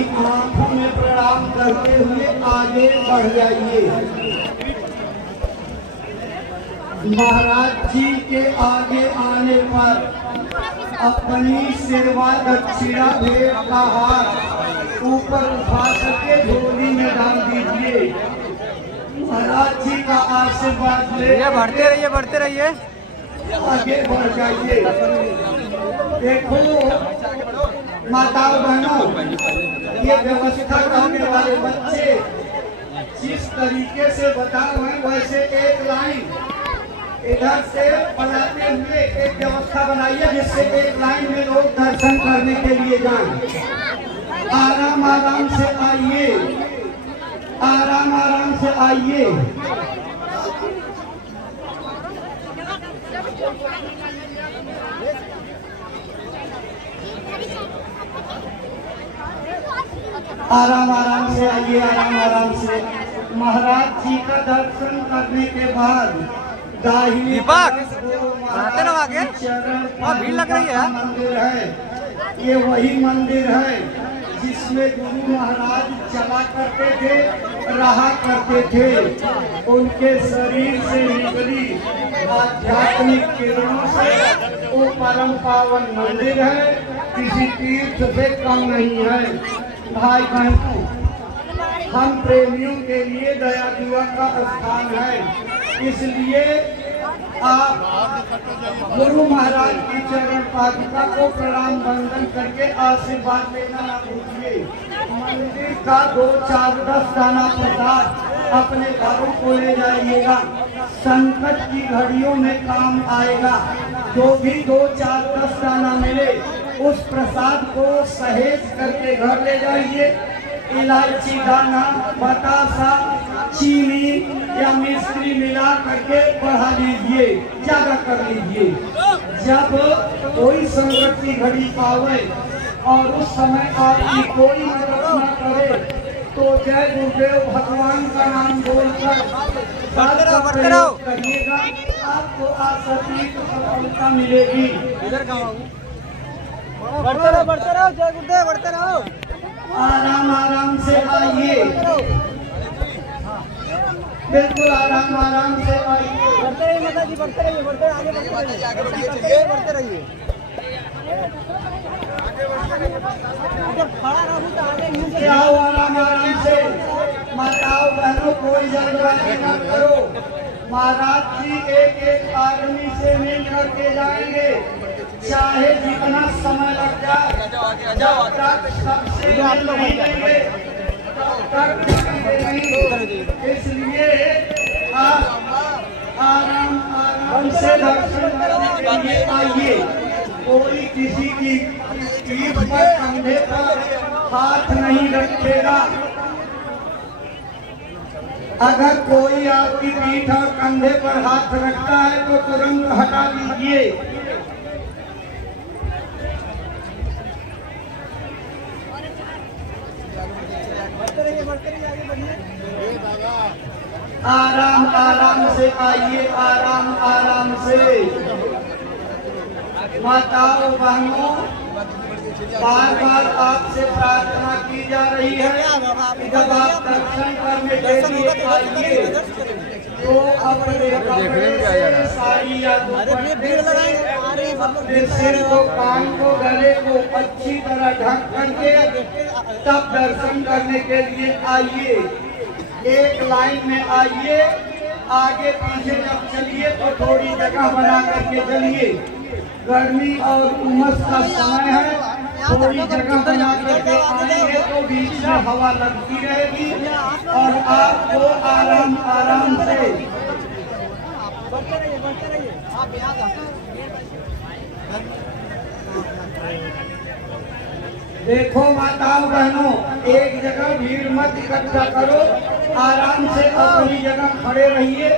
सभी आंखों में प्रणाम करते हुए आगे बढ़ जाइए। महाराज जी के आगे आने पर अपनी सेवा दक्षिणा भेंट का हाथ ऊपर उठा करके झोली में डाल दीजिए। महाराज जी का आशीर्वाद ले बढ़ते रहिए आगे बढ़ जाइए। देखो माताओं बहनों, ये व्यवस्था करने वाले बच्चे जिस तरीके से बता रहे हैं वैसे एक लाइन इधर से बनाते हुए एक व्यवस्था बनाइए जिससे एक लाइन में लोग दर्शन करने के लिए जाएं। आराम आराम से आइए, आराम आराम से आइए। आराम आराम से आइए, आराम आराम से। महाराज जी का दर्शन करने के बाद दाहिने आगे भीड़ लग रही है। मंदिर है, ये वही मंदिर है जिसमें गुरु महाराज चला करते थे, रहा करते थे। उनके शरीर से निकली आध्यात्मिक किरणों से वो परम पावन मंदिर है, किसी तीर्थ से कम नहीं है। भाई बहनों, हम प्रेमियों के लिए दया दुआ का स्थान है, इसलिए आप गुरु महाराज की चरण पादुका को प्रणाम वंदन करके आशीर्वाद लेना ना भूलिए। मंदिर का 2-4-10 दाना प्रसाद अपने घरों को ले जाइएगा, संकट की घड़ियों में काम आएगा। जो भी 2-4-10 दाना मिले उस प्रसाद को सहेज करके घर ले जाइए। इलायची दाना, बतासा, चीनी या मिश्री मिला करके बढ़ा लीजिए, ज्यादा कर लीजिए। जब कोई संकट की घड़ी आवे और उस समय आपकी कोई मदद न करे तो जय गुरुदेव भगवान का नाम बोलकर करिएगा, आपको आसक्ति सफलता मिलेगी। बढ़ते रहो जय गुरुदेव, बढ़ते रहो। आराम आराम से आइए, बिल्कुल आराम आराम से आइए। बढ़ते रहिए माता जी, बढ़ते रहिए, बढ़ते आगे बढ़ते रहिए। खड़ा रहूं तो आगे आओ, आराम आराम से। माताओं बहनों, कोई जल्दबाजी न करो। महाराज जी एक एक आदमी से मिल करके जाएंगे, चाहे जितना समय लग जाए, जब तक सबसे नहीं लेंगे तब तक नहीं। इसलिए आप आराम आराम से दर्शन करने के लिए आइए। कोई किसी की पीठ पर, कंधे पर हाथ नहीं रखेगा। अगर कोई आपकी पीठ और कंधे पर हाथ रखता है तो तुरंत हटा दीजिए। आराम आराम से आइए, आराम आराम से। माताओं बहनों, बार बार आपसे प्रार्थना की जा रही है, जब आप दर्शन करने के लिए आइए तो अपने कपड़े से, साड़ी या दुपट्टे से अपने सिर को, कान को, गले को अच्छी तरह ढक करके तब दर्शन करने के लिए आइए। एक लाइन में आइए, आगे पीछे जब चलिए तो थोड़ी जगह बना करके चलिए। गर्मी और उमस का समय है, थोड़ी जगह बना करके आएंगे तो बीच में हवा लगती रहेगी और आपको आराम आराम से। देखो माताओं बहनों, एक जगह भीड़ मत इकट्ठा करो, आराम से अपनी जगह खड़े रहिए।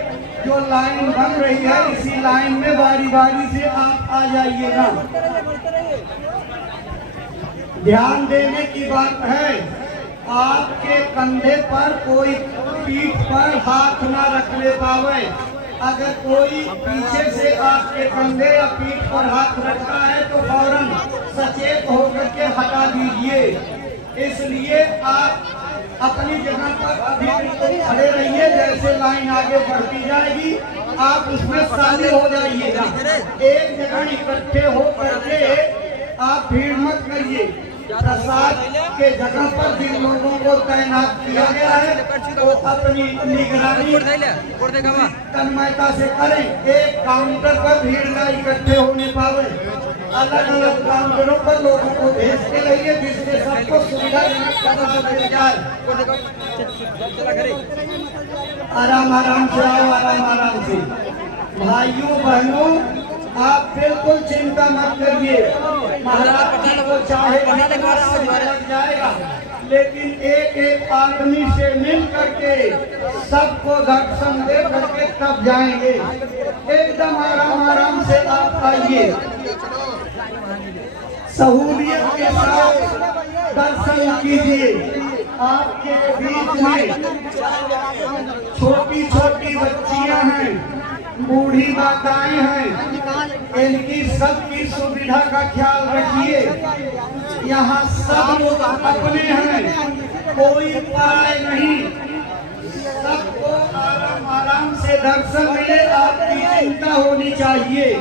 जो लाइन बन रही है इसी लाइन में बारी बारी से आप आ जाइएगा। ध्यान देने की बात है, आपके कंधे पर कोई पीठ पर हाथ ना रख ले पावे। अगर कोई पीछे से आपके कंधे या पीठ पर हाथ रखता है तो फौरन सचेत होकर के हटा दीजिए। इसलिए आप अपनी जगह पर अभी बिल्कुल खड़े रहिए। जैसे लाइन आगे बढ़ती जाएगी आप उसमें शामिल हो जाइएगा। एक जगह इकट्ठे हो करके आप भीड़ मत करिए। प्रसाद के जगह पर जिन लोगों को तैनात किया गया है वो अपनी निगरानी तन्मयता से करें। एक काउंटर पर भीड़ न इकट्ठे होने पावे। अलग अलग काउंटरों पर लोगों को भेजते रहिए जिससे सबको सुविधाजनक मिल जाए। आराम आराम से आओ, आराम आराम से। भाइयों बहनों आप बिल्कुल चिंता मत करिए। महाराज जी को चाहे लग जाएगा लेकिन एक एक आदमी से मिल करके सबको दर्शन दे करके तब जाएंगे। एकदम आराम आराम से आप आइए, सहूलियत के साथ दर्शन कीजिए। आपके बीच में छोटी छोटी बच्चियां हैं, बूढ़ी माताएं हैं, इनकी सबकी सुविधा का ख्याल रखिए। यहाँ सब लोग अपने हैं, कोई पाए नहीं। सबको आराम आराम से दर्शन मिले, आपकी चिंता होनी चाहिए।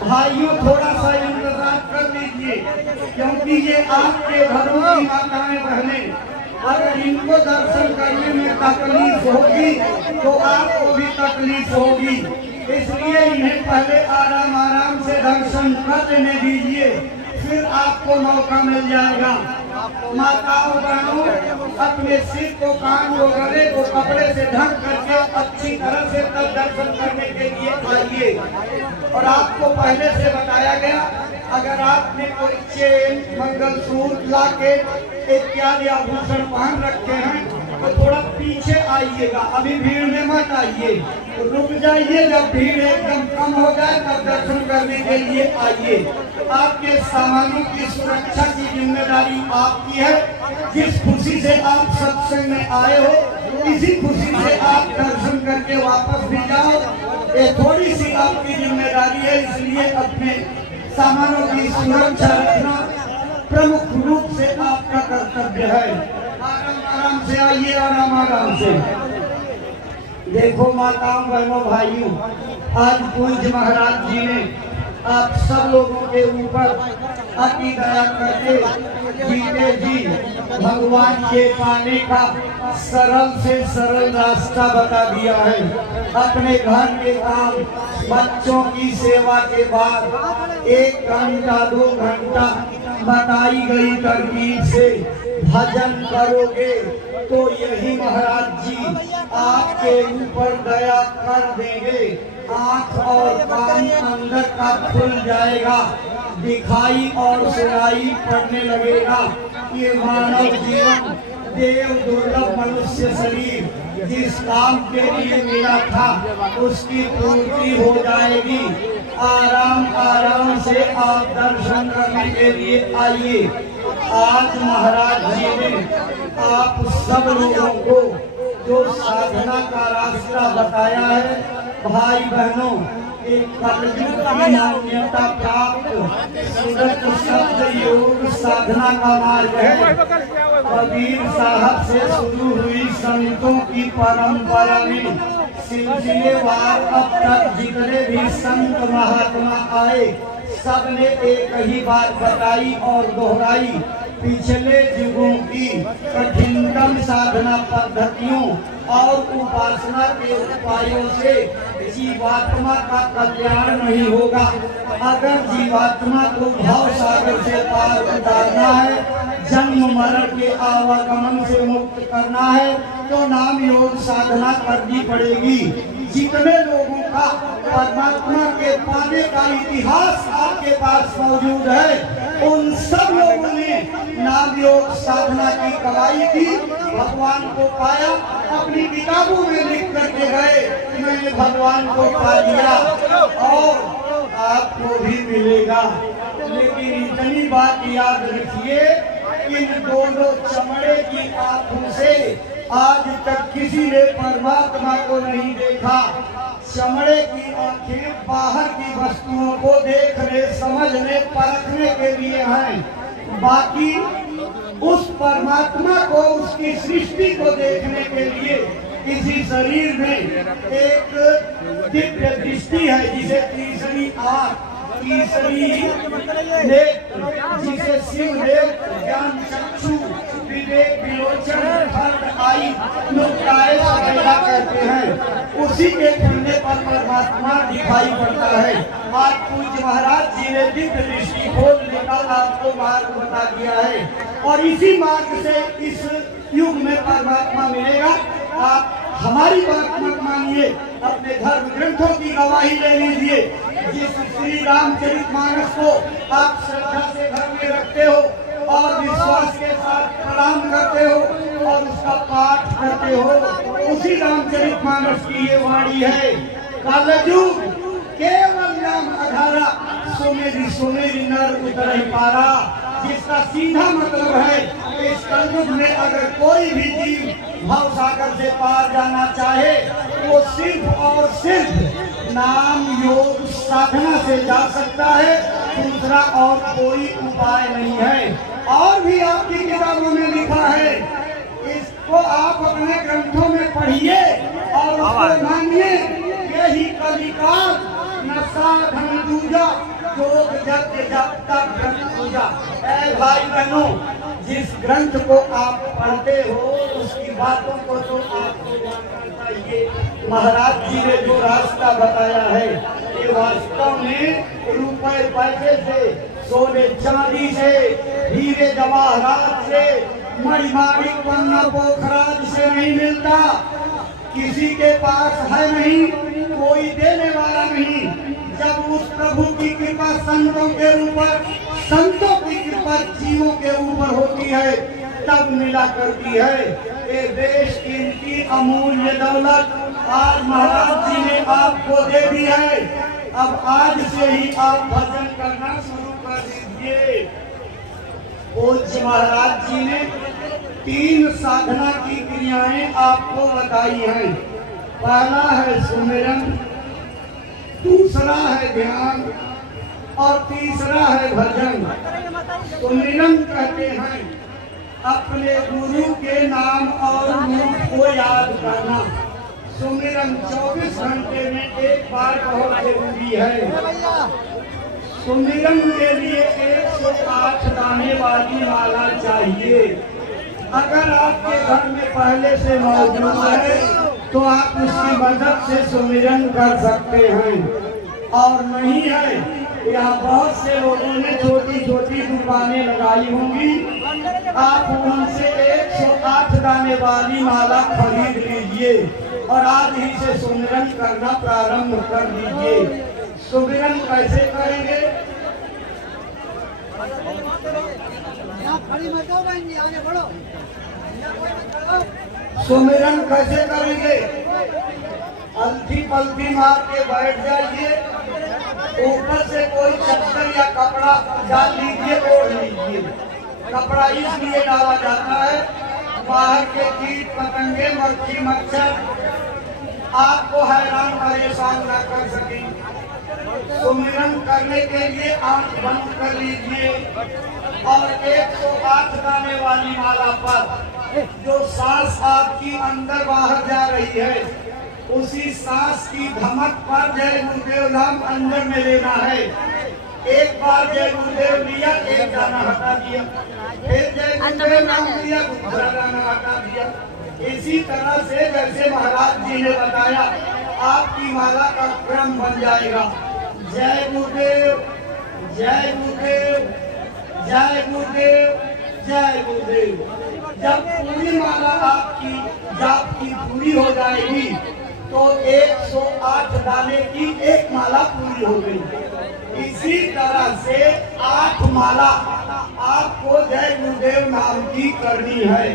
भाइयों थोड़ा सा इंतजार कर लीजिए क्योंकि ये आपके घरों की माताएं बहनें, अगर इनको दर्शन करने में तकलीफ होगी तो आपको भी तकलीफ होगी। इसलिए इन्हें पहले आराम आराम से दर्शन कर लेने दीजिए, फिर आपको मौका मिल जाएगा। माताओं बहनों अपने सिर को, कान को, गले को कपड़े से ढक करके अच्छी तरह से तब दर्शन करने के लिए आइए। और आपको पहले से बताया गया अगर आपने कोई चेन, मंगलसूत्र, लॉकेट इत्यादि आभूषण पहन रखे हैं तो थोड़ा पीछे आइएगा, अभी भीड़ में मत आइए, रुक जाइए। जब भीड़ एकदम कम हो जाए तब दर्शन करने के लिए आइए। आपके सामानों की सुरक्षा की जिम्मेदारी आपकी है। जिस खुशी से आप सत्संग में आए हो इसी खुशी से आप दर्शन करके वापस भी जाओ, ये थोड़ी सी आपकी जिम्मेदारी है। इसलिए अपने सामानों की सुरक्षा रखना प्रमुख रूप से आपका कर्तव्य है। आराम आराम से आइए, आराम आराम से। देखो माताओं बहनों भाइयों, आज पूज्य महाराज जी ने आप सब लोगों के ऊपर अति दया करके जीते जी भगवान के पाने का सरल से सरल रास्ता बता दिया है। अपने घर के काम, बच्चों की सेवा के बाद 1 घंटा 2 घंटा बताई गई तरकीब से भजन करोगे तो यही महाराज जी आपके ऊपर दया कर देंगे। आँख और कान अंदर का खुल जाएगा, दिखाई और सुनाई पड़ने लगेगा। ये मानव जीवन देव दुर्लभ मनुष्य शरीर जिस काम के लिए मिला था उसकी पूर्ति हो जाएगी। आराम आराम से आप दर्शन करने के लिए आइए। आज महाराज जी ने आप सब लोगों को जो साधना का रास्ता बताया है, भाई बहनों, एक कलयुग की मान्यता प्राप्त सुदत शब्द योग साधना का मार्ग है। कबीर साहब से शुरू हुई संतों की परंपरा में सिलसिलेवार अब तक जितने भी संत महात्मा आए सबने एक ही बात बताई और दोहराई। पिछले युगों की कठिनतम साधना पद्धतियों और उपासना के उपायों से जीवात्मा का कल्याण नहीं होगा। अगर जीवात्मा को भाव सागर से पार उतारना है, जन्म मरण के आवागमन से मुक्त करना है तो नाम योग साधना करनी पड़ेगी। जितने लोगों का परमात्मा के पाने का इतिहास आपके पास मौजूद है उन सब लोगों ने नाम योग साधना की कमाई की, भगवान को पाया, अपनी किताबों में लिख करके गए मैंने भगवान को पा लिया और आपको भी मिलेगा। लेकिन इतनी बात याद रखिए, इन दोनों चमड़े की आंखों से आज तक किसी ने परमात्मा को नहीं देखा। चमड़े की आंखें बाहर की वस्तुओं को देखने, समझने, परखने के लिए हैं। बाकी उस परमात्मा को, उसकी सृष्टि को देखने के लिए इसी शरीर में एक दिव्य दृष्टि है, जिसे तीसरी आंख, तीसरी नेत्र, जिसे शिव नेत्र, ज्ञान चक्षु, विवेक विलोचन, थर्ड आई, नुक्ताए पैदा करते हैं। उसी के खुलने पर परमात्मा दिखाई पड़ता है। आज पूज्य महाराज जी ने दिव्य दृष्टि खोल निकाल आपको मार्ग बता दिया है, और इसी मार्ग से इस युग में परमात्मा मिलेगा। आप हमारी बात मत मानिए, अपने धर्म ग्रंथों की गवाही ले लीजिए। जिस श्री रामचरितमानस को आप श्रद्धा से घर में रखते हो और विश्वास के साथ प्रणाम करते हो और उसका पाठ करते हो, उसी रामचरितमानस की ये वाणी है। कलयुग केवल नाम आधारा, सोमेरी सोमेरी नर उतर ही पारा, जिसका सीधा मतलब है इस कलयुग में अगर कोई भी जीव भव सागर से पार जाना चाहे वो सिर्फ और सिर्फ नाम योग साधना से जा सकता है, दूसरा और कोई उपाय नहीं है। और भी आपकी किताबों में लिखा है, इसको आप अपने ग्रंथों में पढ़िए और उसको मानिए। यही कलिकाल न साधन दूजा, योग जग जब तक ग्रंथ पूजा। ऐ भाई बहनों, जिस ग्रंथ को आप पढ़ते हो उसकी बातों को तो आपको जानना चाहिए। महाराज जी ने जो रास्ता बताया है, ये वास्तव में रुपए पैसे से, सोने चांदी से, हीरे जवाहरात से, मणिमाणिक पन्ना पोखराज से नहीं मिलता। किसी के पास है नहीं, कोई देने वाला नहीं। जब उस प्रभु की कृपा संतों के ऊपर, संतों की कृपा जीवों के ऊपर होती है, तब मिला करती है। ये देश की इनकी अमूल्य दौलत आज महाराज जी ने आपको दे दी है। अब आज से ही आप भजन करना शुरू कर दीजिए। पूज्य महाराज जी ने 3 साधना की क्रियाएं आपको बताई हैं। पहला है सुमिरन, दूसरा है ध्यान और तीसरा है भजन। सुमिरन कहते हैं अपने गुरु के नाम और रूप को याद करना। सुमिरन 24 घंटे में एक बार बहुत जरूरी है। सुमिरन के लिए 108 दाने वाली माला चाहिए। अगर आपके घर में पहले से मौजूद है तो आप उसकी मदद से सुमिरन कर सकते हैं, और नहीं है, यहाँ बहुत से लोगों ने छोटी छोटी दुकानें लगाई होंगी, आप उनसे 108 दाने वाली माला खरीद लीजिए और आज ही से सुमिरन करना प्रारंभ कर दीजिए। सुमिरन कैसे करेंगे? सुमिरन कैसे करेंगे? अलथी पलथी मार के बैठ जाइए, ऊपर से कोई चद्दर या कपड़ा डाल लीजिए, ओढ़ लीजिए। कपड़ा इसलिए डाला जाता है बाहर के कीट पतंगे, मक्खी मच्छर आपको हैरान परेशान न कर सके। सुमिरन करने के लिए आंख बंद कर लीजिए और 108 दाने वाली माला पर जो सांस आपकी अंदर बाहर जा रही है, उसी सांस की धमक पर जय गुरुदेव नाम अंदर में लेना है। एक बार जय गुरुदेव लिया, एक दाना हटा दिया, फिर जय गुरुदेव नाम लिया, दूसरा दाना हटा दिया। इसी तरह से जैसे महाराज जी ने बताया, आपकी माला का क्रम बन जाएगा। जय गुरुदेव, जय गुरुदेव, जय गुरुदेव, जय गुरुदेव। जब पूरी माला आपकी जाप की पूरी हो जाएगी तो 108 दाने की एक माला पूरी हो गई। इसी तरह से 8 माला आपको जय गुरुदेव नाम की करनी है।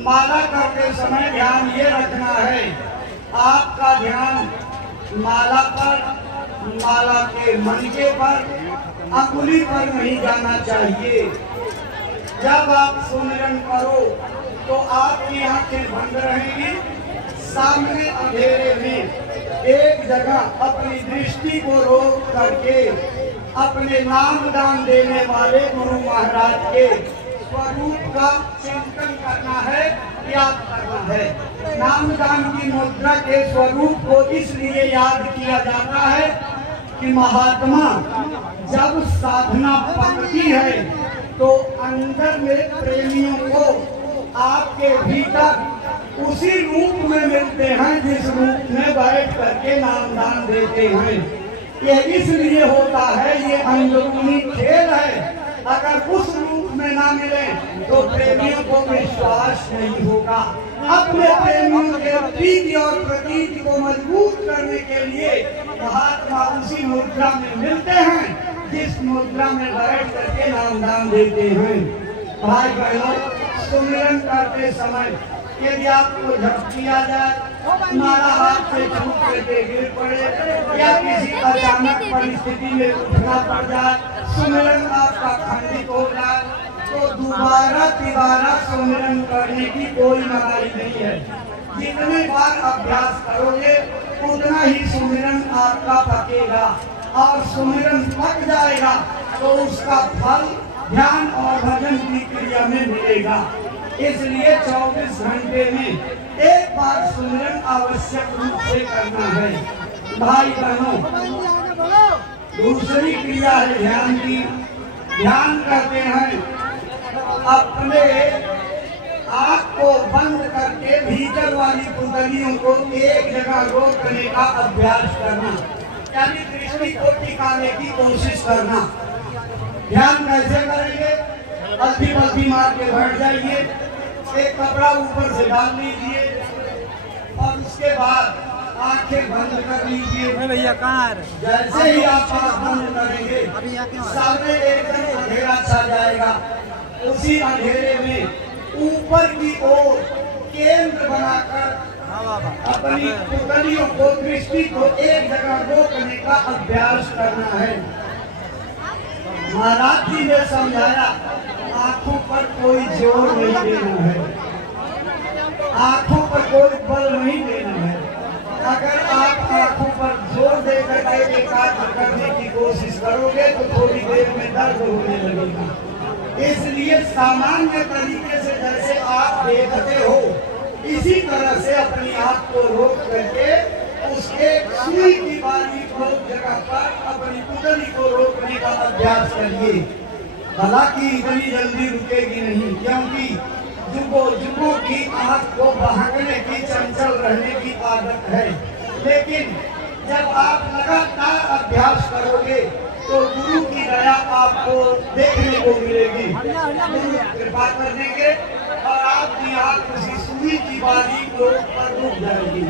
माला करते समय ध्यान ये रखना है, आपका ध्यान माला पर, माला के मनके पर, अंगुली पर नहीं जाना चाहिए। जब आप सुमिरन करो तो आपकी आंखें बंद रहेंगी, सामने अंधेरे में एक जगह अपनी दृष्टि को रोक करके अपने नाम दान देने वाले गुरु महाराज के स्वरूप का चिंतन करना है, याद करना है। नामदान की मुद्रा के स्वरूप को इसलिए याद किया जाता है कि महात्मा जब साधना पकड़ती है तो अंदर में प्रेमियों को आपके भीतर उसी रूप में मिलते हैं जिस रूप में बैठ करके नामदान देते हैं। ये इसलिए होता है, ये अंदरूनी खेल है। अगर उस रूप में ना मिले तो प्रेमियों को विश्वास नहीं होगा। अपने प्रेमियों के प्रीति और प्रतीति को मजबूत करने के लिए महात्मा उसी मुद्रा में मिलते हैं जिस मुद्रा में बैठ करके नामदान देते हैं। भाई बहनों, सुमिरन करते समय यदि आपको झपकी आ जाए, हमारा हाथ से छूट करके गिर पड़े या किसी अचानक परिस्थिति में उठना पड़ जाए, सुमिरन आपका खंडित हो जाए, तो दोबारा सुमिरन करने की कोई मनाही नहीं है। जितने बार अभ्यास करोगे उतना ही सुमिरन आपका पकेगा और सुमिरन पक जाएगा तो उसका फल ध्यान और भजन की क्रिया में मिलेगा। इसलिए 24 घंटे में एक बार सुमिरन आवश्यक रूप से करना है। भाई बहनों, दूसरी क्रिया है ध्यान की। ध्यान करते हैं अपने आँख को बंद करके भीतर वाली कुंडलियों को एक जगह रोकने का अभ्यास करना, यानी दृष्टि को टिकाने की कोशिश करना। ध्यान कैसे करेंगे? अल्थी पल्थी मार के बैठ जाइए, एक कपड़ा ऊपर से डाल लीजिए और उसके बाद आंखें बंद कर लीजिए। भैया कहाँ? जैसे ही आप आँख बंद करेंगे सामने एकदम अंधेरा छा जाएगा। उसी अंधेरे में ऊपर की ओर केंद्र बनाकर अपनी पुतलियों को, दृष्टि को एक जगह रोकने का अभ्यास करना है। महाराज जी ने समझाया, आंखों पर कोई जोर नहीं देना है, आंखों पर कोई बल नहीं देना है। अगर आप आंखों पर जोर देकर के एकाग्र करने की कोशिश करोगे तो थोड़ी देर में दर्द होने लगेगा। इसलिए सामान्य तरीके से जैसे आप देखते हो इसी तरह से अपनी आंख को रोक करके उसके सुई की बारीक जगह पर अपनी पुतली को रोकने का अभ्यास करिए। हालांकि इतनी जल्दी रुकेगी नहीं, क्योंकि जुगों की आंख को बहकने की, चंचल रहने की आदत है। लेकिन जब आप लगातार अभ्यास करोगे तो गुरु की दया आपको देखने को मिलेगी। गुरु कृपा कर देंगे और आपकी आंख उसी सुई की बारीक पर रुक जाएगी।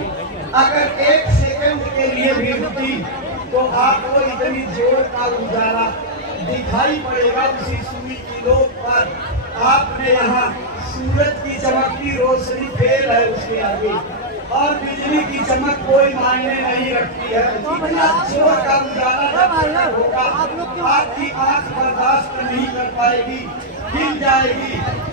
अगर एक सेकंड के लिए भी रुकी तो आपको इतनी जोर का उजाला दिखाई पड़ेगा उसी सुई की नोक पर। आपने यहाँ सूरज की चमकती रोशनी फेल है उसके आगे, और बिजली की चमक कोई मायने नहीं रखती है। इतना जोर का उजाला होगा आपकी आंख बर्दाश्त नहीं कर पाएगी, हिल जाएगी,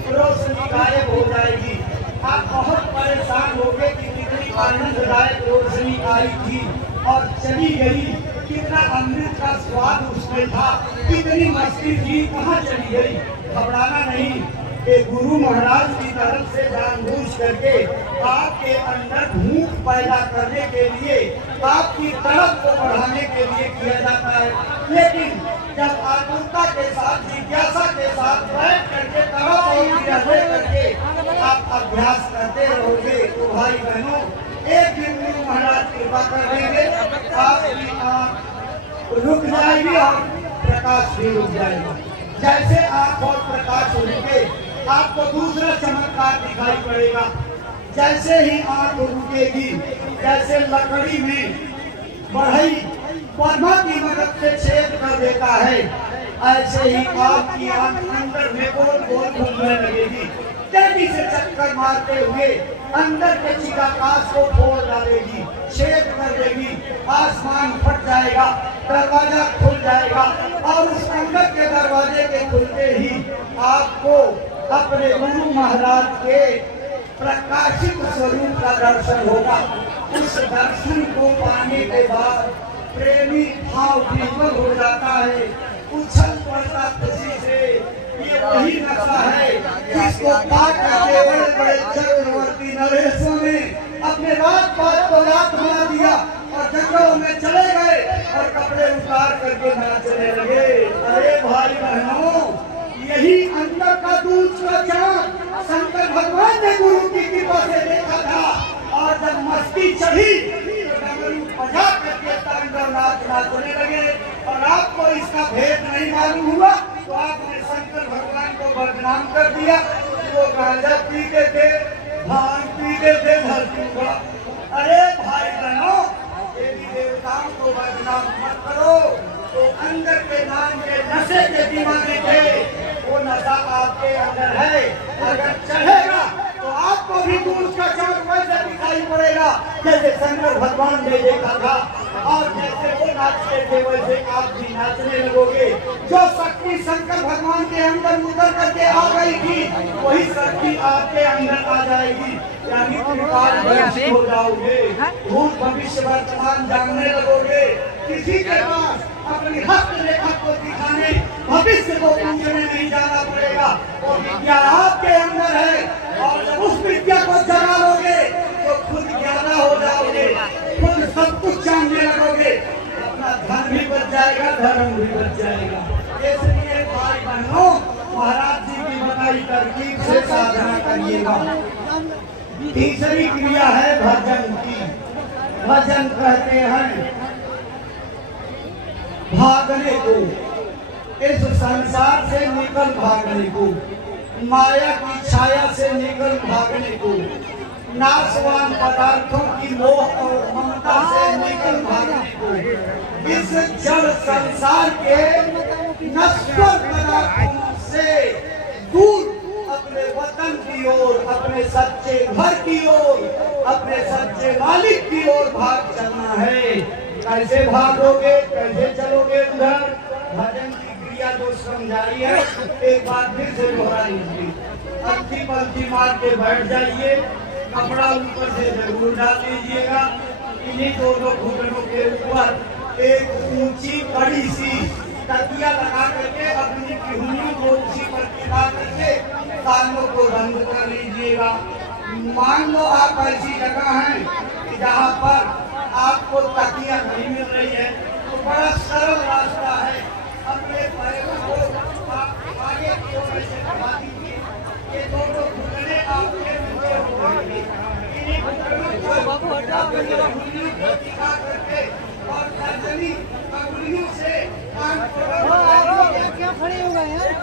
रोशनी गायब हो जाएगी। आप बहुत परेशान होंगे कि कितनी आनंददायक रोशनी आई थी और चली गई, कितना अमृत का स्वाद उसमें था, कितनी मस्ती थी, कहाँ चली गई। घबराना नहीं, ये गुरु महाराज की तरफ से जानबूझ करके आपके अंदर भूख पैदा करने के लिए, आपकी तरफ को बढ़ाने के लिए किया जाता है। लेकिन जब आतुरता के साथ, जिज्ञासा के साथ बैठ करके तरफ और क्रिया करके आप अभ्यास करते रहोगे तो भाई बहनों, एक दिन गुरु महाराज कृपा कर देंगे, आपकी आँख रुक जाएगी और प्रकाश भी रुक जाएगा। जैसे आँख और प्रकाश रुके आपको दूसरा चमत्कार दिखाई पड़ेगा। जैसे ही आँख रुकेगी, जैसे लकड़ी में बढ़ई परमा की मदद से छेद कर देता है, ऐसे ही आपकी आँख अंदर में गोल गोल घूमने लगेगी। तेजी से चक्कर मारते हुए अंदर के चिदाकाश को फोड़ डालेगी, छेद कर देगी, आसमान फट जाएगा, दरवाजा खुल जाएगा और उस अंदर के दरवाजे के खुलते ही आपको अपने गुरु महाराज के प्रकाशित स्वरूप का दर्शन होगा। उस दर्शन को पाने के बाद प्रेमी भाव विह्वल हो जाता है, उछल पड़ता खुशी से, ये वही नशा है जिसको पा करके बड़े बड़े चक्रवर्ती नरेशों ने अपने राजपाट को रात बना दिया और जंगलों में चले गए और कपड़े उतार करके नाचने लगे। अरे भाई बहनों, यही अंदर का दूध का चांद शंकर भगवान ने गुरु की कृपा से देखा था और जब मस्ती चढ़ी तो डमरू बजा करके तांडव नाच नाचने लगे और आपको इसका भेद नहीं मालूम हुआ तो आपने शंकर भगवान को बदनाम कर दिया। वो गांजा पीते थे, भांग पीते थे धरती का। अरे भाई बहनों, देवी देवताओं को बदनाम मत करो। तो अंदर के नाम के नशे के दीवाने थे, वो नशा आपके अंदर है। अगर चढ़ेगा तो आपको भी दूध का चांद वैसे दिखाई पड़ेगा जैसे शंकर भगवान ने देखा था और जैसे वो नाचते थे वैसे आप भी नाचने लगोगे। जो शक्ति शंकर भगवान के अंदर उतर करके आ गई थी वही शक्ति आपके अंदर आ जाएगी, यानी त्रिकाल हो जाओगे, भूत भविष्य वर्तमान जानने लगोगे। किसी के पास अपनी हस्तरेखा को दिखाने भविष्य को पूछने नहीं जाना पड़ेगा। और विद्या आपके अंदर है और जब उस विद्या को जगा लोगे तो खुद ज्ञाना हो जाओगे, खुद सब कुछ जानने लगोगे। अपना धन भी बच जाएगा, धर्म भी बच जाएगा। इसलिए भाई बहनों, महाराज जी की बताई तरकीब से साधना करिएगा। तीसरी क्रिया है भजन की। भजन कहते हैं भागने को, इस संसार से निकल भागने को, माया की छाया से निकल भागने को, नाशवान पदार्थों की मोह और ममता से निकल भागने को, इस जड़ संसार के नश्वर पदार्थों से दूर अपने वतन की ओर, अपने सच्चे घर की ओर, अपने सच्चे मालिक की ओर भाग चलना है। कैसे भागोगे, कैसे चलोगे उधर? भजन की क्रिया जो समझाई है एक बार फिर से दोहरा लीजिए। अच्छी पलटी मार के बैठ जाइए, कपड़ा ऊपर से जरूर डाल लीजिएगा। इन्हीं दोनों घुटनों के ऊपर एक ऊंची बड़ी सी तकिया लगा करके अपनी पिहुलियों को उसी पर टिका करके कानों को बंद कर लीजिएगा। मान लो आप ऐसी जगह हैं कि जहाँ पर आपको तकिया नहीं मिल रही है तो बड़ा सरल रास्ता है, अपने पैरों को आगे की ओर ऐसे बढ़ा दीजिए। ये दोनों घुटने आपके नीचे हो जाएंगे। इन्हीं घुटनों को टिका करके और गर्दनी अंगुलियों से कान को क्या खड़े हो गए हैं?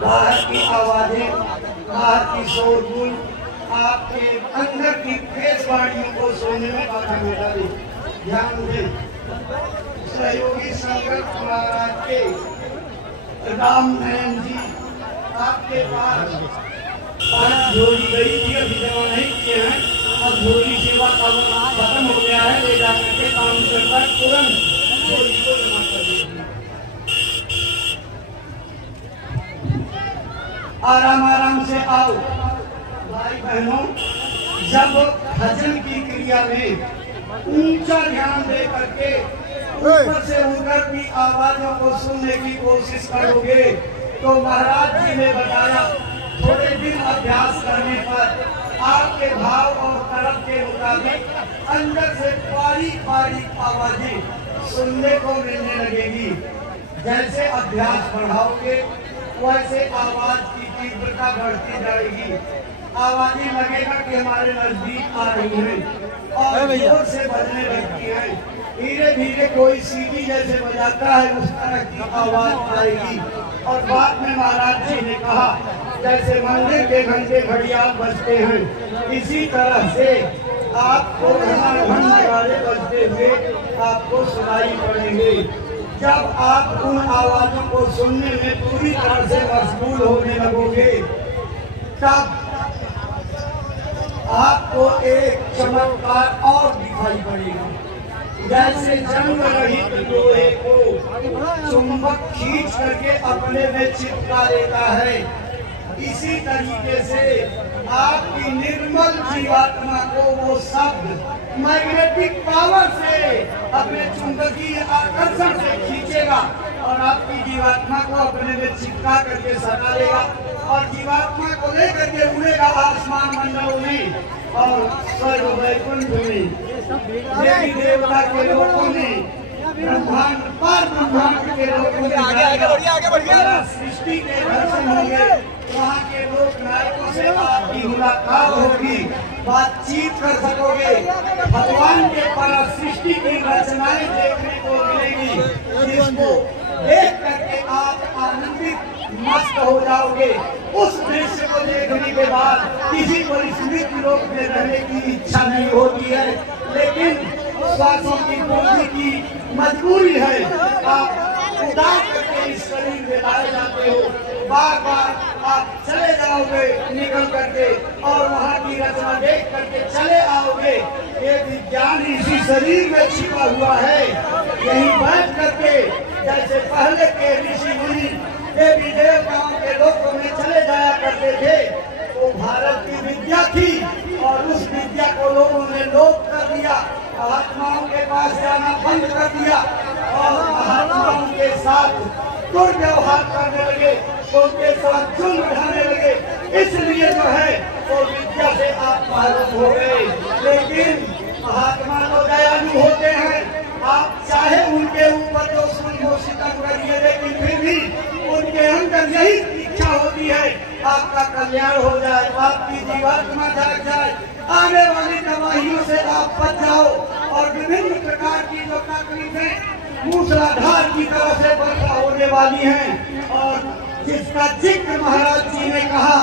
बाहर की आवाजें, बाहर की शोरगुल आपके अंदर की तेज वाणियों को सोने में बाधा में डाले। ध्यान दें, सहयोगी शंकर महाराज के राम नयन जी आपके पास आज झोली गई थी, अभी जमा नहीं किए हैं। अब झोली सेवा खत्म हो गया है, ले जाकर के काम करता तुरंत झोली को जमा कर दीजिए। आराम आराम से आओ भाई बहनों। जब भजन की क्रिया में ऊंचा ध्यान दे करके ऊपर से ऊपर की आवाजों को सुनने की कोशिश करोगे तो महाराज जी ने बताया थोड़े दिन अभ्यास करने पर आपके भाव और तरफ के मुताबिक अंदर से बारीक बारीक आवाजें सुनने को मिलने लगेगी। जैसे अभ्यास बढ़ाओगे वैसे आवाज की तीव्रता बढ़ती जाएगी। आवाजें लगेगा कि हमारे नजदीक आ रही है और जोर से बजने लगती है। धीरे धीरे कोई सीटी जैसे बजाता है उस तरह की आवाज आएगी। और बाद में महाराज जी ने कहा जैसे मंदिर के घंटे घड़ियाल बजते हैं इसी तरह से आपको घन नगाड़े बजते हुए आपको सुनाई पड़ेंगे। जब आप उन आवाजों को सुनने में पूरी तरह से मशगूल होने लगोगे तब आपको एक चमत्कार और दिखाई पड़ेगा। जैसे जंग रहित लोहे को चुंबक खींच करके अपने में चिपका लेता है, इसी तरीके से आपकी निर्मल जीवात्मा को वो शब्द मैग्नेटिक पावर से अपने चुंबकीय आकर्षण से खींचेगा और आपकी जीवात्मा को अपने में चिपका करके सटा लेगा और जीवात्मा को लेकर के उड़ेगा आसमान मंडलों में और स्वर्ग वैकुंठ में, देवी देवता के लोगों में, ब्रह्मांड पर ब्रह्मांड के लोगों में सृष्टि के दर्शन होंगे। वहाँ के लोक नायकों से आपकी मुलाकात होगी, बातचीत कर सकोगे, भगवान के पर सृष्टि की रचनाएं देखने को मिलेगी, जिसको देख करके आप आनंदित मस्त हो जाओगे। उस दृश्य को देखने के बाद किसी को स्मृत लोक में रहने की इच्छा नहीं होती है, लेकिन श्वासों की पूर्ति की मजबूरी है। आप उदार करके इस शरीर में लाए जाते हो, बार बार आप चले जाओगे निकल करके और वहाँ की रचना देख करके चले आओगे। ये विज्ञान इसी शरीर में छिपा हुआ है। यहीं बैठ करके जैसे पहले के ऋषि मुनि देवी देवताओं के लोकों में चले जाया करते थे, वो भारत की विद्या थी और उस विद्या को लोगों ने लोप कर दिया, महात्माओं के पास जाना बंद कर दिया और महात्माओं के साथ दुर्व्यवहार करने लगे, उनके साथ जुल्म ढाने लगे। इसलिए जो है वो विद्या से आप भारत हो गए। लेकिन महात्मा तो दयालु होते हैं, आप चाहे उनके ऊपर जो सितम करिए, लेकिन फिर भी उनके अंदर यही इच्छा होती है आपका कल्याण हो जाए, आपकी जीवात्मा जाग जाए, आने वाली तबाहियों से आप बच जाओ और विभिन्न प्रकार की जो तकलीफें मूसलाधार की तरह से वर्षा होने वाली हैं और जिसका जिक्र महाराज जी ने कहा,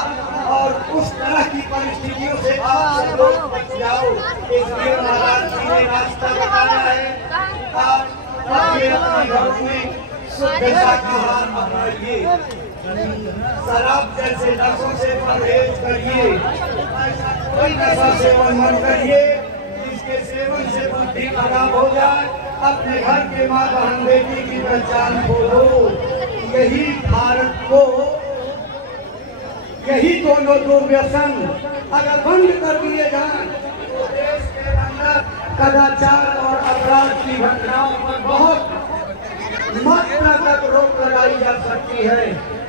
और उस तरह की परिस्थितियों से आप सब लोग बच जाओ। इसलिए महाराज जी ने रास्ता बताया है। आप अपने घरों में शुद्ध शाकाहार अपनाइए, शराब जैसे नशों से परहेज करिए, कोई नशा सेवन मत करिए जिसके सेवन से बुद्धि खराब हो जाए। अपने घर के माँ बहन बेटी की पहचान खोलो। यही भारत को, यही दोनों दो व्यसन अगर बंद कर दिए जाएं तो देश के अंदर कदाचार और अपराध की घटनाओं पर बहुत मात्रा तक रोक लगाई जा सकती है।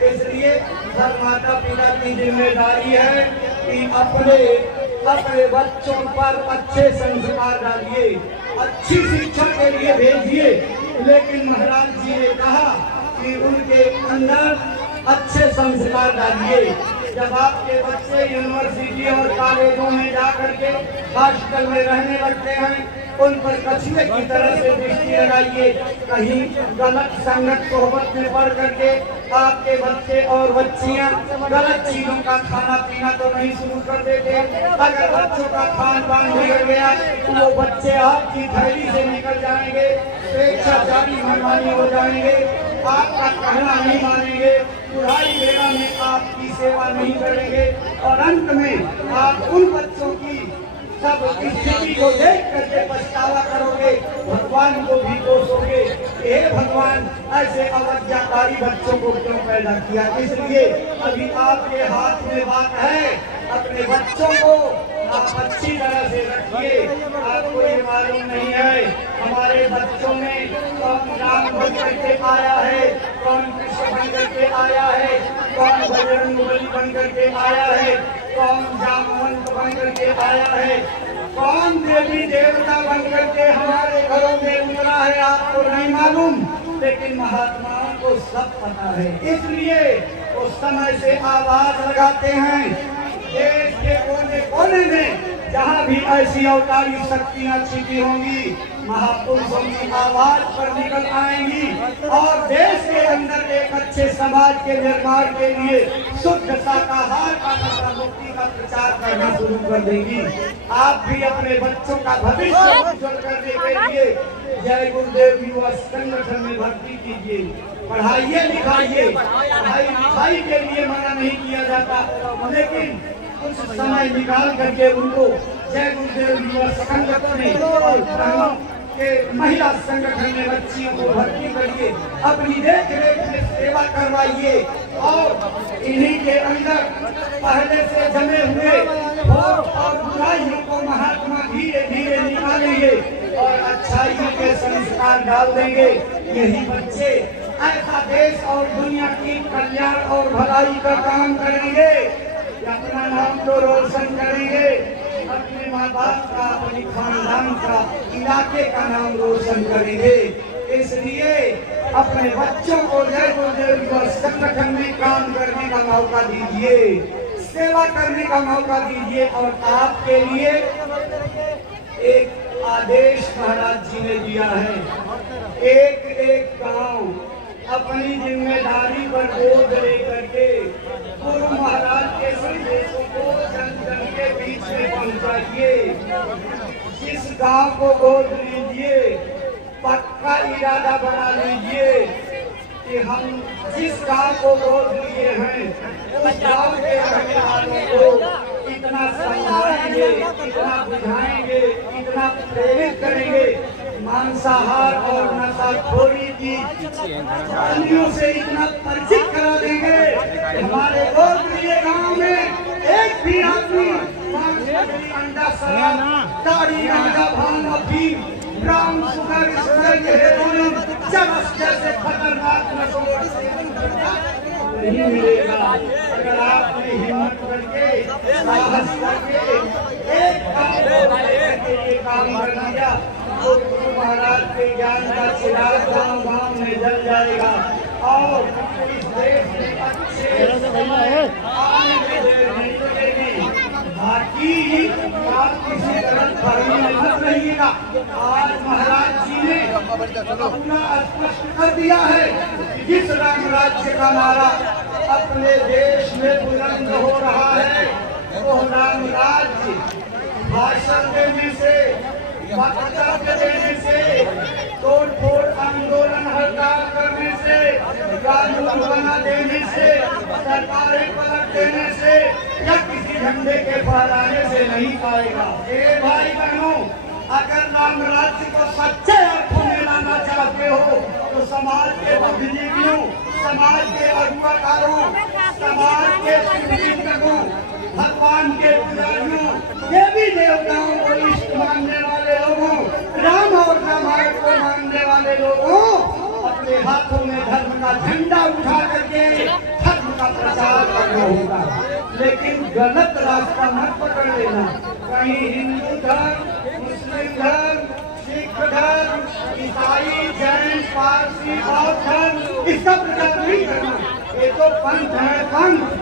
इसलिए हर माता पिता की जिम्मेदारी है कि अपने बच्चों पर अच्छे संस्कार डालिए, अच्छी शिक्षा के लिए भेजिए। लेकिन महाराज जी ने कहा कि उनके अंदर अच्छे संस्कार डालिए। जब आपके बच्चे यूनिवर्सिटी और कॉलेजों में जा करके हॉस्टल में रहने लगते हैं, उन पर कछुए की तरह से दृष्टि लगाइए। कहीं गलत संगत सोहबत में पढ़ करके आपके बच्चे और बच्चियां गलत चीजों का खाना पीना तो नहीं शुरू कर देते। अगर बच्चों का खान पान बिगड़ गया तो वो बच्चे आपकी थैली से निकल जाएंगे, स्वेच्छाचारी मनमानी हो जाएंगे, आपका कहना नहीं मानेंगे, बुढ़ाई बेड़ा में आपकी सेवा नहीं करेंगे और अंत में आप उन बच्चों की सब स्थिति को देख करके पछतावा करोगे, भगवान को भी दोषोगे। हे भगवान, ऐसे अवज्ञाकारी बच्चों को क्यों पैदा किया? इसलिए अभी आपके हाथ में बात है, अपने बच्चों को आप अच्छी तरह से रखिए। आपको ये मालूम नहीं है हमारे बच्चों में कौन राम बन करके आया है, कौन कृष्ण बन करके आया है, कौन बजरंगबली बन करके आया है, कौन जामवंत बन करके आया है, कौन देवी देवता बन करके हमारे घरों में उतरा है, आपको नहीं मालूम। लेकिन महात्माओं को सब पता है। इसलिए उस समय से आवाज लगाते हैं, देश के कोने कोने में जहाँ भी ऐसी अवतारी शक्तियाँ छिपी होंगी, महापुरुषों की आवाज पर निकल आएंगी और देश के अंदर एक अच्छे समाज के निर्माण के लिए शुद्ध शाकाहार का तथा मुक्ति का प्रचार करना शुरू कर देंगी। आप भी अपने बच्चों का भविष्य उज्जवल करने के लिए जय गुरुदेव युवा संगठन में भर्ती कीजिए, पढ़ाइए लिखाइए। पढ़ाई लिखाई के लिए मना नहीं किया जाता, लेकिन कुछ समय निकाल करके उनको जय गुरुदेव युवा संगठन में और के महिला संगठन में बच्चियों को भर्ती करिए, अपनी देख रेख में सेवा करवाइए और इन्हीं के अंदर पहले से जमे हुए और बुराइयों को महात्मा धीरे धीरे निकालेंगे और अच्छाइयों के संस्कार डाल देंगे। यही बच्चे ऐसा देश और दुनिया की कल्याण और भलाई का काम करेंगे कि अपना नाम तो रोशन करेंगे, अपने माँ बाप का, अपने खानदान का, इलाके का नाम रोशन करेंगे। इसलिए अपने बच्चों को जय गुरुदेव दिवस संगठन में काम करने का मौका दीजिए, सेवा करने का मौका दीजिए। और आपके लिए एक आदेश महाराज जी ने दिया है, एक एक गांव अपनी जिम्मेदारी पर बोझ लेकर के गुरु महाराज के संदेशों को जन जन के बीच में पहुंचाइए। जिस गांव को गोद लीजिए, पक्का इरादा बना लीजिए कि हम जिस गांव को गोद लिए हैं उस गांव के रहने वालों को इतना समझाएंगे, इतना बुझाएंगे, इतना प्रेरित करेंगे, मांसाहार और नशाखोरी की कहानियों से इतना परिचित करा देंगे। हमारे गोद लिए गांव में एक भी आदमी अंडा, शराब, दाढ़ी, गांजा, भांग, अफीम, ब्राउन शुगर, हेरोइन, चरस जैसे खतरनाक नशों का सेवन करना नहीं मिलेगा। अगर आपने हिम्मत करके, साहस करके एक काम कर लिया तो गुरु महाराज के ज्ञान का चिराग गाँव गाँव में जल जाएगा और इस देश में अच्छे आने की देर नहीं लगेगी। बाकी आप किसी तरह फर्मी मत रहिएगा। आज महाराज जी ने अपना स्पष्ट कर दिया है कि जिस राम राज्य का नारा अपने देश में बुलंद हो रहा है वो राम राज्य भाषण देने से, वक्तव्य देने से, तोड़ फोड़ आंदोलन हड़ताल करने से, कानून बना देने से, सरकारें पलट देने से या किसी झंडे के फहराने से नहीं पाएगा। ए भाई बहनों, अगर राम राज्य को सच्चे अर्थों में लाना चाहते हो तो समाज के बुद्धिजीवियों, समाज के अगुवाकारों, समाज के चिंतकों, भगवान के पुजारियों, देवी देवताओं को इष्ट मानने वाले लोगों, राम और रामायण को मानने वाले लोगों अपने हाथों में धर्म का झंडा उठा करके धर्म का प्रचार करना होगा। लेकिन गलत रास्ता मत पकड़ लेना। कहीं हिंदू धर्म, मुस्लिम धर्म, सिख धर्म, ईसाई, जैन, पारसी, बौद्ध धर्म, इसका प्रचार नहीं करना। ये तो पंथ है,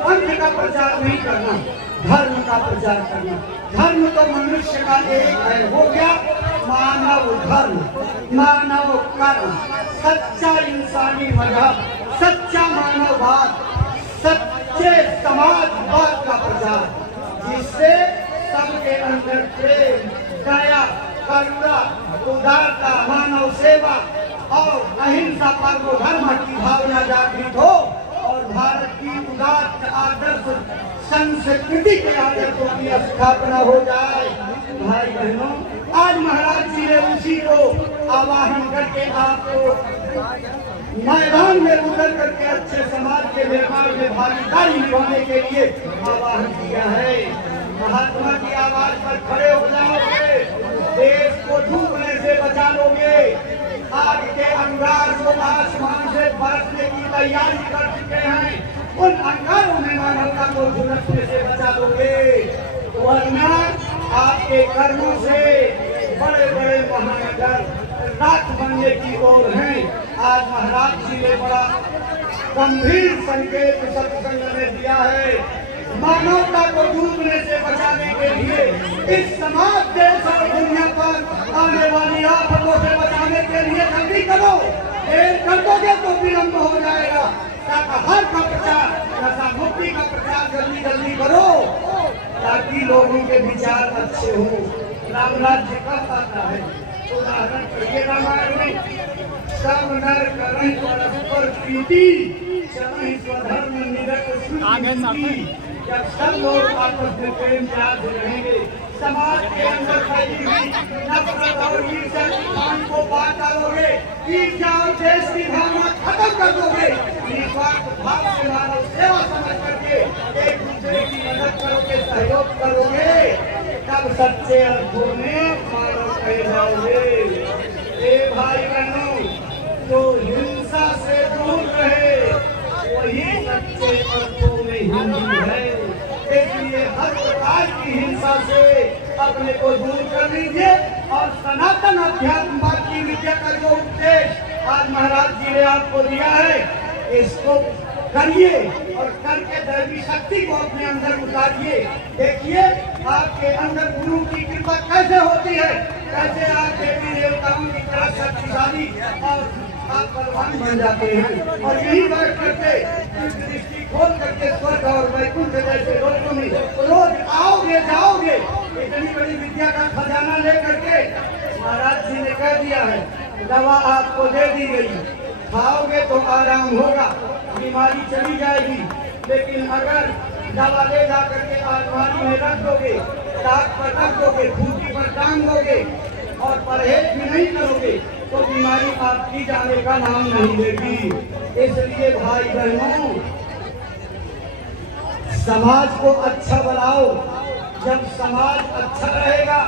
पंथ का प्रचार नहीं करना, धर्म का प्रचार करना। धर्म तो मनुष्य का एक है, हो गया मानव धर्म, मानव कर्म, सच्चा इंसानी मजहब, सच्चा मानववाद, सच्चे समाजवाद का प्रचार, जिससे सबके अंदर प्रेम, दया, करुणा, उदारता, मानव सेवा और अहिंसा परमो धर्म की भावना जागृत हो और भारत की उदात्त आदर्श संस्कृति के आदर्शों की स्थापना हो जाए। भाई बहनों, आज महाराज जी ने उसी को आवाहन करके आपको मैदान में उतर करके अच्छे समाज के निर्माण में भागीदारी निभाने के लिए आवाहन किया है। महात्मा की आवाज पर खड़े हो जाओगे, देश को डूबने से बचा लोगे, आग के अंगार को आसमान से बरसने की तैयारी कर चुके हैं, उन अंगारों में मानवता को झुलसने से बचा लोगे। वरना आपके कर्मों से बड़े बड़े महानगर राख बनने की ओर हैं। आज महाराज जी ने बड़ा गंभीर संकेत सत्संग में दिया है। मानवता को डूबने से बचाने के लिए इस समाज, देश और दुनिया पर आने वाली आफतों से बचाने के लिए जल्दी करो। देर कर दोगे तो विलम्ब हो जाएगा। शाकाहार का प्रचार, नशा मुक्ति का प्रचार जल्दी जल्दी करो ताकि लोगों के विचार अच्छे हों। राम राज्य कब आता है? उदाहरण करिए रामायण में, सब नर करें परस्पर प्रीति, चलें स्वधर्म निरत श्रुति। जब सब लोग आपस में प्रेम प्यार से रहेंगे, समाज के अंदर फैली हुई नफरत और ईर्ष्या को बात डालोगे, ईर्ष्या और देश की भावना खत्म कर दोगे, निस्वार्थ भाव से मानव सेवा समझ करके एक दूसरे की मदद करोगे, सहयोग करोगे, तब सच्चे अर्थों में मानव कह जाओगे। ए भाई बहनों, जो हिंसा से दूर रहे वही सच्चे अर्थों में हिंदू है। इसलिए हर प्रकार की हिंसा से अपने को दूर कर लीजिए और सनातन अध्यात्मवाद की विद्या का जो उपदेश आज महाराज जी ने आपको दिया है, इसको करिए और करके दैवी शक्ति को अपने अंदर उतारिए। देखिए आपके अंदर गुरु की कृपा कैसे होती है, कैसे आप देवी देवताओं की तरह शक्तिशाली और आप बलवान बन जाते हैं। और यही बैठ करके दृष्टि खोल करके स्वर्ग और वैकुंठ जैसे लोगों में रोज आओगे जाओगे। इतनी बड़ी विद्या का खजाना लेकर के महाराज जी ने कह दिया है, दवा आपको दे दी गई, खाओगे तो आराम होगा, बीमारी चली जाएगी। लेकिन अगर दवा ले जा करके अलमारी में रख दोगे, ताक पर रख दोगे, खूंटी पर टांग दोगे और परहेज भी नहीं करोगे तो बीमारी आपकी जाने का नाम नहीं लेगी। इसलिए भाई बहनों, समाज को अच्छा बनाओ। जब समाज अच्छा रहेगा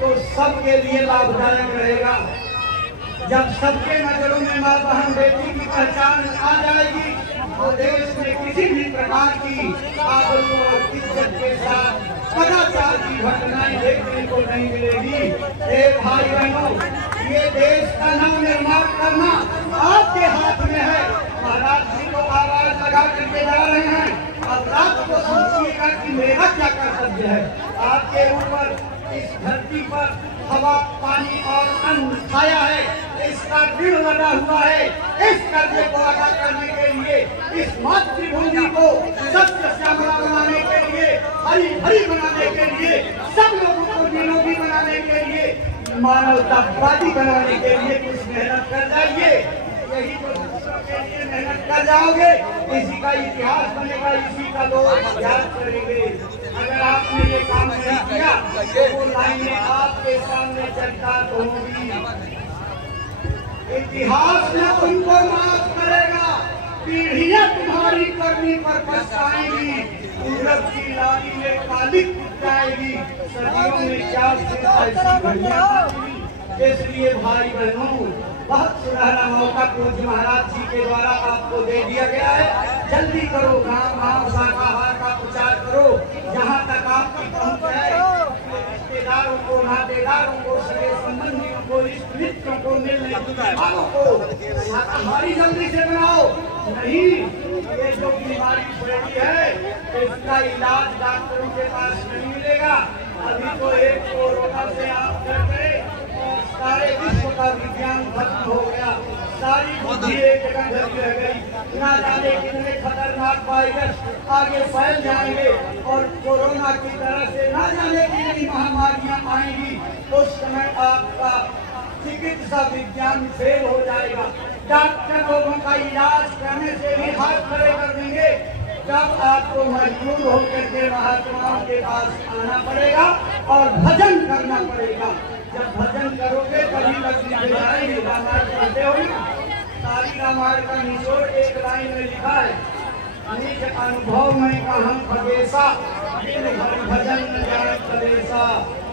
तो सबके लिए लाभदायक रहेगा। जब सबके नजरों में माँ बहन बेटी की पहचान आ जाएगी तो देश में किसी भी प्रकार की आबरू और इज्जत के साथ कदाचार की घटनाएं देखने को नहीं मिलेगी। भाई बहनों, ये देश का नव निर्माण करना आपके हाथ में है। महाराज जी को आवाज लगा करके जा रहे हैं। अब रात को सोचिएगा कि मेरा क्या कर्तव्य है। आपके ऊपर इस धरती पर हवा, पानी और अन्न छाया है, इसका ऋण लगा हुआ है। इस कर्जे को अदा करने के लिए, इस मातृभूमि को सत्य श्यामला बनाने के लिए, हरी भरी बनाने के लिए, सब लोगों को निरोगी बनाने के लिए, मानवतावादी बनाने के लिए कुछ मेहनत कर जाइए। यही तो दूसरों के लिए मेहनत कर जाओगे, इसी का इतिहास बनेगा, इसी का लोग याद करेंगे। अगर आपने ये काम नहीं किया तो वो लाइनें आपके सामने चलता होगी। इतिहास में तुमको माफ करेगा, पीढ़ियां तुम्हारी करनी पर पछताएंगी, पूरब की लाली में काली कुट जाएगी, सदियों में क्या से ऐसी घटना। इसलिए भाई बहनों, बहुत सुनहरा मौका पूज्य महाराज जी के द्वारा आपको दे दिया गया है। जल्दी करो, गाँव गाँव शाकाहार का प्रचार करो, जहाँ तक आपकी पहुँच है। रिश्तेदारों को, नातेदारों को, सगे संबंधियों को, इष्ट मित्रों को, मिलने वालों को शाकाहारी जल्दी से बनाओ। नहीं, ये जो बीमारी फैली है इसका इलाज डॉक्टरों के पास नहीं मिलेगा। अभी तो एक कोरोना से आप डर गए, सारे विश्व का विज्ञान खत्म हो गया, सारी बुद्धि एक जगह धरी रह गई। ना जाने कितने खतरनाक वायरस आगे फैल जाएंगे और कोरोना की तरह से ना जाने कितनी महामारियां आएंगी। उस समय आपका चिकित्सा विज्ञान फेल हो जाएगा। डॉक्टर लोगों का इलाज करने से भी हाथ खड़े कर देंगे। तब आपको मजबूर होकर के महात्माओं के पास आना पड़ेगा और भजन करना पड़ेगा। जब भजन करोगे तभी तकलीफ आएगी। रामायण पढ़ते हो ना, सारी रामायण का निचोड़ एक लाइन में लिखा है, निज अनुभव में कहम भगेसा, बिन भजन न जाए कलेसा।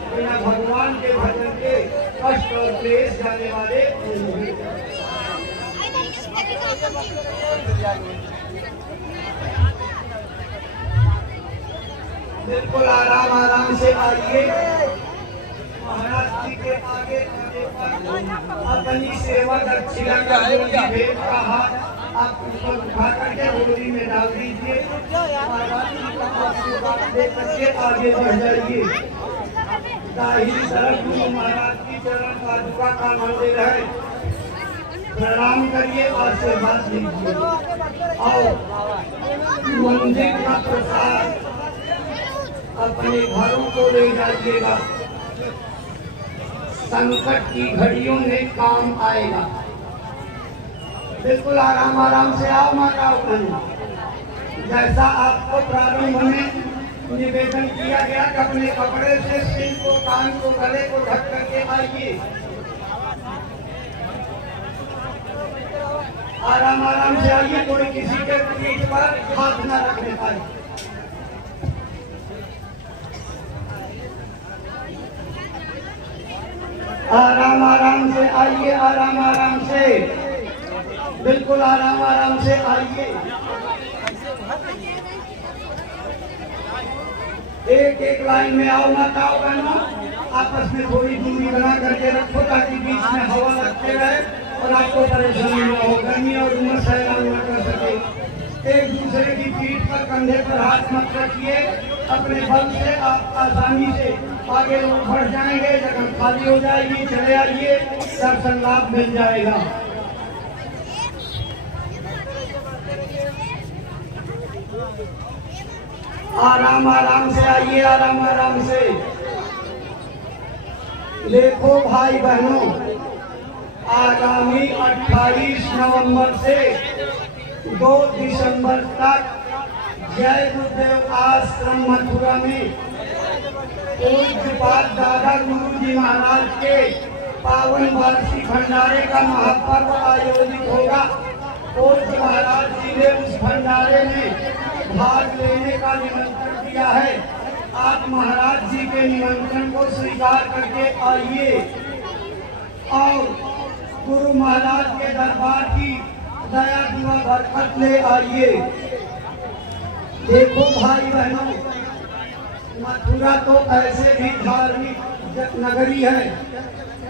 बिना भगवान के भजन के कष्ट और क्लेश जाने वाले नहीं। बिल्कुल आराम आराम से आइए। महाराज जी के आगे अपनी सेवा दक्षिणा का भेंट का हाथ आप ऊपर उठा करके होली में डाल दीजिए। महाराज जी का आशीर्वाद दे करके आगे बढ़ जाइए। दाहिनी तरफ गुरु महाराज की चरण पादुका का मंदिर है, प्रणाम करिए, आशीर्वाद लीजिए और मंदिर का प्रसाद अपने घरों को ले जाइएगा। संकट की घड़ियों में काम आएगा। बिल्कुल आराम आराम से आओ माता बहन। जैसा आपको प्रारंभ में निवेदन किया गया कि अपने कपड़े से सिर को, कान को, गले को ढक करके आइए। आराम आराम से आइए, कोई किसी के पीठ पर हाथ न रखने पाए। आराम आराम से आइए, आराम आराम से। बिल्कुल आराम आराम से आइए। एक एक लाइन में आओ, ना आओ बहनों, आपस में थोड़ी दूरी बना करके रखो ताकि बीच में हवा लगते रहे और आपको परेशानी न हो, गर्मी और उमस सहन न कर सके। एक दूसरे की पीठ पर, कंधे पर हाथ मत रखिए। अपने बल से आप आसानी से आगे बढ़ जाएंगे, जगह खाली हो जाएगी, चले आइए, दर्शन लाभ मिल जाएगा। आराम आराम से आइए, आराम आराम से। देखो भाई बहनों, आगामी 28 नवंबर से 2 दिसंबर तक जय गुरुदेव आश्रम मथुरा में पूज्य पाद दादा गुरु जी महाराज के पावन वार्षिक भंडारे का महापर्व आयोजित होगा। पूज्य महाराज जी ने उस भंडारे में भाग लेने का निमंत्रण दिया है। आप महाराज जी के निमंत्रण को स्वीकार करके आइए और गुरु महाराज के दरबार की दया दुआ बरकत ले आइए। देखो भाई बहनों, मथुरा तो ऐसे भी धार्मिक नगरी है,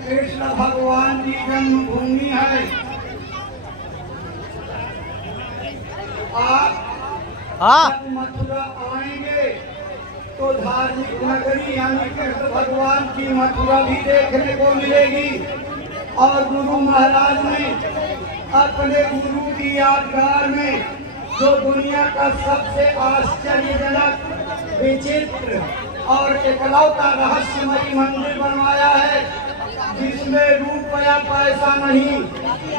कृष्ण भगवान की जन्मभूमि है। आप जब मथुरा आएंगे तो धार्मिक नगरी यानी कृष्ण भगवान की मथुरा भी देखने को मिलेगी। और गुरु महाराज ने अपने गुरु की यादगार में जो दुनिया का सबसे आश्चर्यजनक, विचित्र और एकलौता रहस्यमयी मंदिर बनवाया है, जिसमें रुपया पैसा नहीं,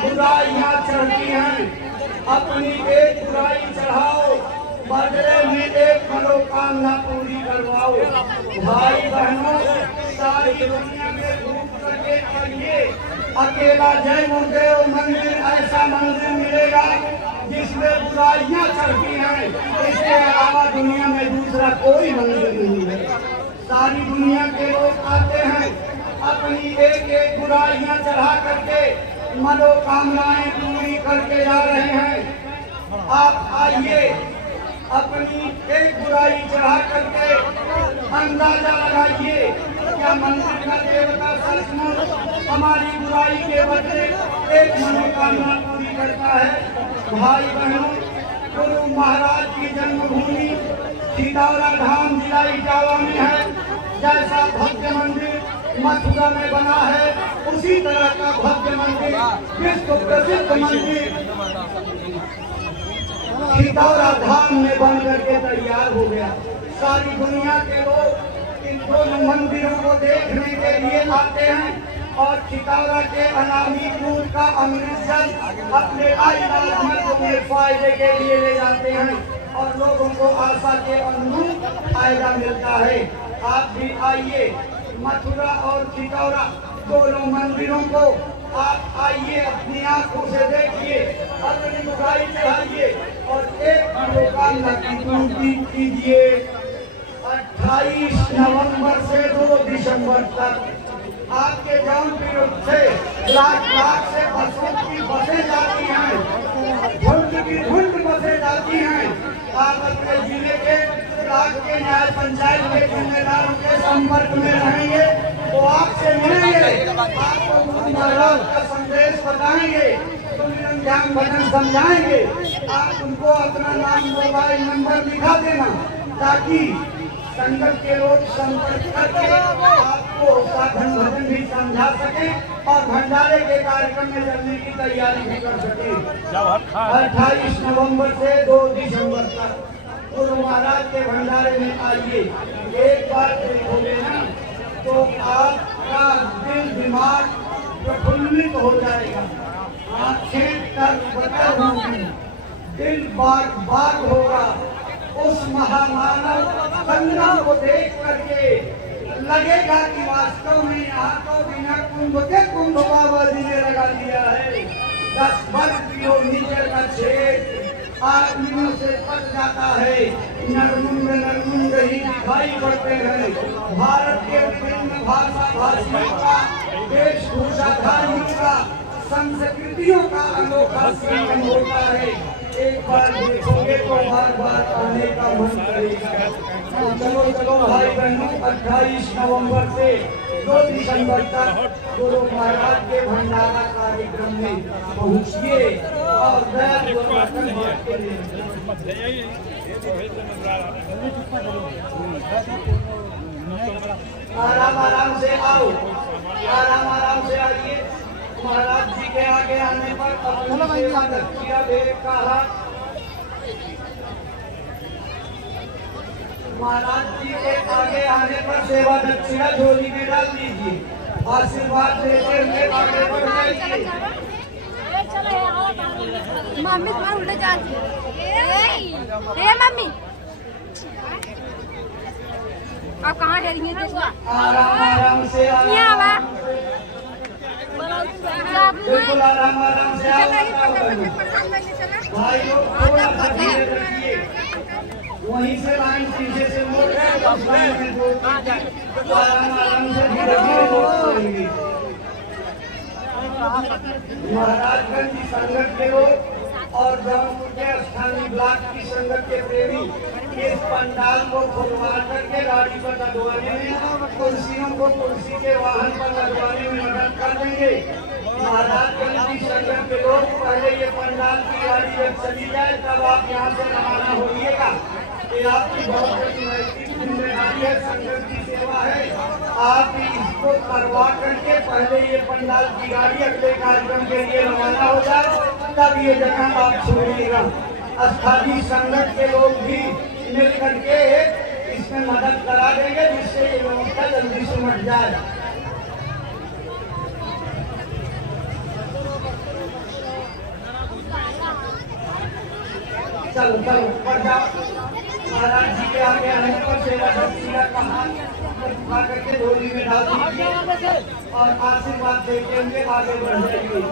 बुराइयां चढ़ती हैं। अपनी एक बुराई चढ़ाओ, बदले में एक मनोकामना पूरी करवाओ। भाई बहनों, सारी दुनिया में घूम करके आइए। अकेला जय गुरुदेव मंदिर ऐसा मंदिर मिलेगा जिसमें बुराइयां चढ़ती हैं, इसके अलावा दुनिया में दूसरा कोई मंदिर नहीं है। सारी दुनिया के लोग आते हैं, अपनी एक एक बुराइयां चढ़ा करके मनोकामनाएं पूरी करके जा रहे हैं। आप आइए, अपनी एक बुराई चढ़ा करके अंदाजा लगाइए क्या मंदिर का देवता सचमुच हमारी बुराई के बदले एक मनोकामना पूरी करता है। भाई बहनों, गुरु महाराज की जन्मभूमि सीतावरा धाम जिला इटावा में है। जैसा भव्य मंदिर मथुरा में बना है, उसी तरह का भव्य मंदिर, विश्व प्रसिद्ध मंदिर सीतावरा धाम में बन करके तैयार हो गया। सारी दुनिया के लोग इन दोनों मंदिरों को देखने के लिए आते हैं और सीतावरा के अनामी दूध का अमृत जल अपने आयुर्वेद में फायदे के लिए ले जाते हैं और लोगों को आशा के अनुरूप फायदा मिलता है। आप भी आइए, मथुरा और सीतावरा दोनों मंदिरों को आप आइए, अपनी आंखों से देखिए, अपनी बुराई चढ़ाइए और एक मनोकामना की पूर्ति कीजिए। 28 नवंबर से 2 दिसंबर तक आपके जौनपुर से लाख से बसों की बसें जाती हैं, झुंड की झुंड बसें जाती हैं। आप अपने जिले के ब्लॉक के न्याय पंचायत के जिम्मेदारों के संपर्क में रहेंगे तो आपसे मिलेंगे, आपको गुरु महाराज का संदेश बताएंगे, ज्ञान भजन समझाएंगे। आप उनको अपना नाम, मोबाइल नंबर लिखा देना ताकि संगत के लोग संपर्क करके आपको साधन भजन भी समझा सके और भंडारे के कार्यक्रम में चलने की तैयारी भी कर सके। 28 नवंबर से 2 दिसंबर तक गुरु महाराज के भंडारे में आइए। एक बार देखोगे ना तो आपका दिल दिमाग प्रफुल्लित हो जाएगा, आंखें तरबतर होंगी, दिल बाग बाग होगा। उस महामानव संगम को देख करके लगेगा कि वास्तव में यहाँ तो बिना कुंभ के कुंभ बाबा जी ने लगा दिया है। 10-12 किलोमीटर का छेद आदमियों से कट जाता है। नरमुंड ही दिखाई पड़ते हैं। भारत के विभिन्न भाषा भाषियों का, वेशभूषाधारियों का संस्कृतियों का अनोखा संगम होता है। एक बार देखोगे तो बार बार आने का मन करेगा। तो चलो चलो भाई बहनों, 28 नवंबर से 2 दिसंबर तक गुरु महाराज के भंडारा कार्यक्रम में पहुंचिए और दया दुर्वासन बांट के लिए आराम से आओ, आराम से आइए। महाराज जी के आगे आने पर अपनी सेवा दक्षिणा देने का हाथ महाराज जी के आगे आने पर सेवा दक्षिणा झोली में डाल दीजिए। आशीर्वाद देते हुए आगे बढ़ जाइए। मम्मी तुम्हारे उल्टे जाती है। मम्मी आप कहाँ है? आराम से बिल्कुल आराम से आओ। भाई लोग थोड़ा सा धीरे रखिए। वहीं से लाइन पीछे से मोड़ रहे हैं, उस लाइन में दो आराम से धीरे धीरे। महाराजगंज की संगत के लोग और जौनपुर के स्थानीय ब्लॉक की संगत के प्रेमी इस पंडाल को खुलवा करके गाड़ी पर लदवाने में, कुर्सियों को कुर्सी के वाहन पर लदवाने में मदद कर देंगे। महाराजगंज की संगत के लोग पहले ये पंडाल की गाड़ी जब चली जाए तब आप यहाँ से रवाना होइएगा। ये आपकी बहुत बड़ी नैतिक जिम्मेदारी है, संगत की सेवा है। आप इसको करवा करके पहले ये पंडाल की गाड़ी अगले कार्यक्रम के लिए रवाना हो जाए, तब ये जगह आप छोड़िएगा। स्थानीय संगत के लोग भी मिल करके इसमें मदद करा देंगे, जिससे ये व्यवस्था जल्दी से मट जाए। चलो चलो ऊपर जाओ। महाराज जी के आगे आने पर सेवा दक्षिणा का हाथ उठा करके झोली में डाल दीजिए और आशीर्वाद देते हुए आगे बढ़ जाइए।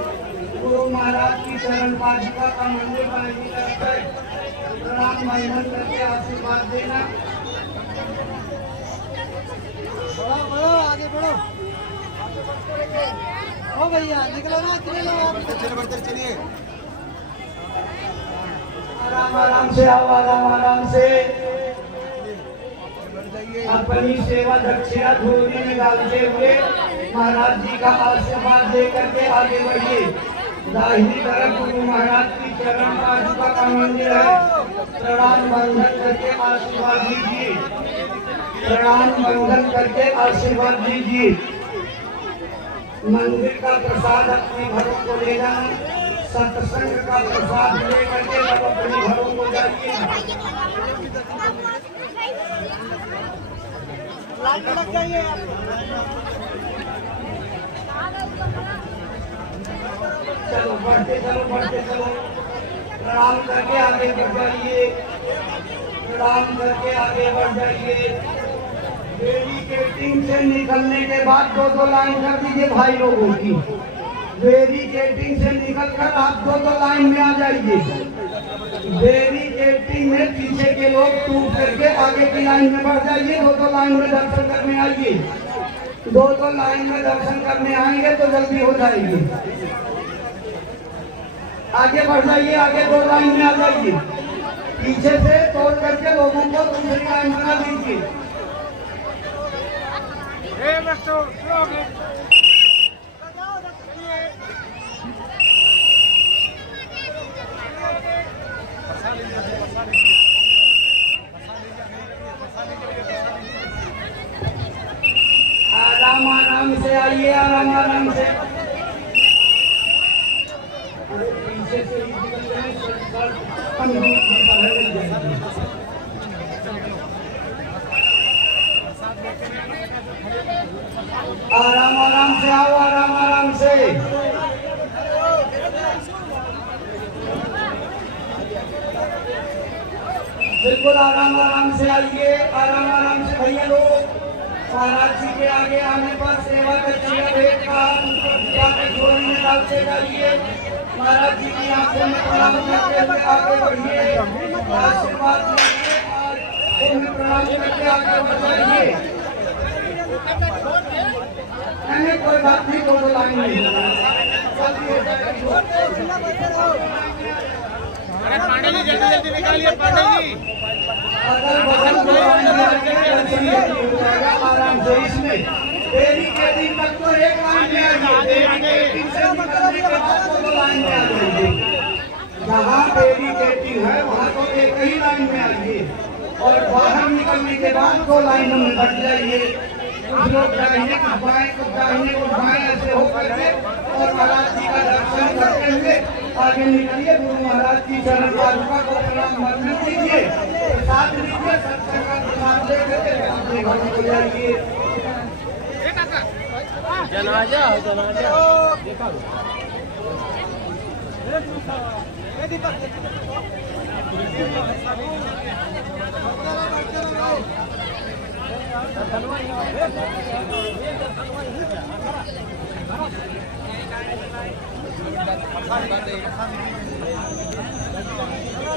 गुरु महाराज की चरण पादुका का मंदिर बाईं तरफ है। प्रणाम बंधन करके आशीर्वाद देना। बढ़ो आगे बढ़ो। ओ भैया निकलो ना, चलिए आराम से आओ, आराम से अपनी सेवा दक्षिणा झोली में डालते हुए महाराज जी का आशीर्वाद दे करके आगे बढ़िए। दाहिनी तरफ गुरु महाराज की चरण पादुका का मंदिर है। प्रणाम बंधन करके आशीर्वाद दीजिए। प्रणाम बंधन करके आशीर्वाद दीजिए। मंदिर का प्रसाद अपने घरों को ले जाना। सत्संग का प्रसाद लेकर के अब अपने घरों को जाइए। लग जाइए आप। चलो बढ़ते चलो। प्रणाम करके आगे बढ़ जाइए। प्रणाम करके आगे बढ़ जाइए। बैरिकेडिंग से निकलने के बाद 2 लाइन कर दीजिए भाई लोगों की। बैरिकेडिंग से निकलकर आप 2 लाइन में आ जाइए। बैरिकेडिंग में पीछे के लोग टूट करके आगे की लाइन में बढ़ जाइए। 2 लाइन में दर्शन करने आइए। 2 लाइन में दर्शन करने आएंगे तो जल्दी हो जाएगी। आगे बढ़ जाइए, आगे 2 लाइन में आ जाइए। पीछे से तोड़ करके लोगों को दूसरी लाइन बना दीजिए। आराम से आइए, आराम से। पीछे से ही निकल जाए, आराम से आओ, आराम से। बिल्कुल आराम से आइए, आराम से भैया लोग। महाराज जी के आगे आने पर सेवा दक्षिणा भेंट का झोली में डालते जाइए। महाराज जी की आंखों में प्रणाम करते हुए आगे बढ़िए। आशीर्वाद लीजिए और उन्हें प्रणाम करके आगे बढ़ाइए। नहीं कोई बात नहीं, 2 लाइन नहीं। अरे पांडे जी जल्दी जल्दी निकालिए पांडे जी। अगर बगल को आराम से इसमें देरी के दिन तक तो एक लाइन में आइए, जहाँ बैरिकेडिंग है वहाँ तो एक ही लाइन में आइए और बाहर निकलने के बाद 2 लाइनों में बट जाइए। कुछ लोग दाहिने कुछ बाएं कुछ दाहिने कुछ बाएं ऐसे होकर के और महाराज जी का दर्शन करते हुए आगे निकलिए। गुरु महाराज की चरण पादुका को प्रणाम मंदिर कीजिए, प्रसाद लीजिए, सत्संग का प्रसाद लेकर के अपने घर को जाइए। जनाजा हो जनाजा देखा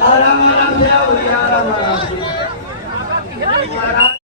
आराम आराम से आओ, आराम आराम से।